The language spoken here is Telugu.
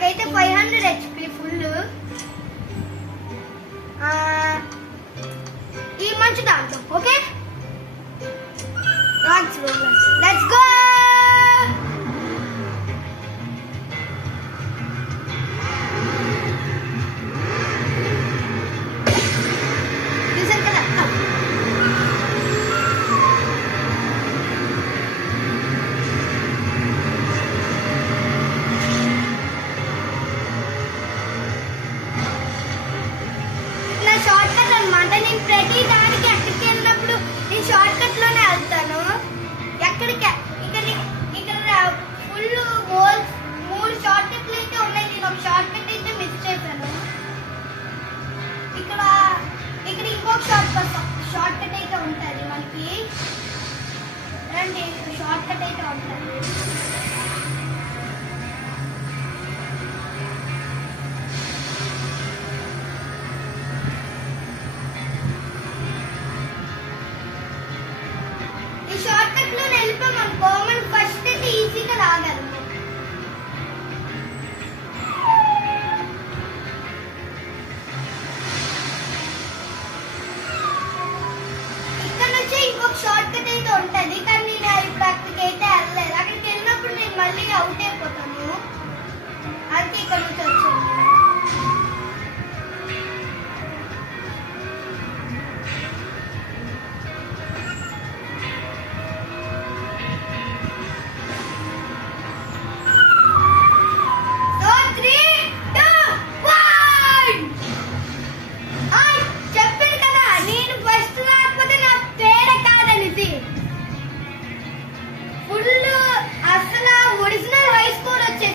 నాకైతే 500 HP ఫుల్. ఈ మంచి దాంట్లో ఓకే లెట్స్ గో. చూసారు కదా షార్ట్ కట్ అనమాట. నేను ప్రతి దానికి ఎక్కడికి వెళ్ళినప్పుడు నేను షార్ట్ కట్ లోనే వెళ్తాను. ఎక్కడికి ఇక్కడ ఫుల్ హోల్స్ 3 షార్ట్ కట్లు అయితే ఉన్నాయి. నేను ఒక షార్ట్ కట్ అయితే మిస్ చేశాను. ఇక్కడ ఇంకొక షార్ట్ కట్ అయితే ఉంటుంది మనకి. షార్ట్ కట్ అయితే ఉంటుంది. షార్ట్ కట్ లో వెళ్ళిపోమనుకో మనం ఫస్ట్ అయితే ఈజీగా రాగలం. ఇక్కడ నుంచి ఇంకొక షార్ట్ కట్ అయితే ఉంటది. కానీ నేను ఇప్పుడు అక్కడికి అయితే వెళ్ళలేదు. అక్కడికి వెళ్ళినప్పుడు నేను మళ్ళీ అవుట్ అయిపోతాను. అందుకే ఇక్కడ నుంచి వచ్చాను.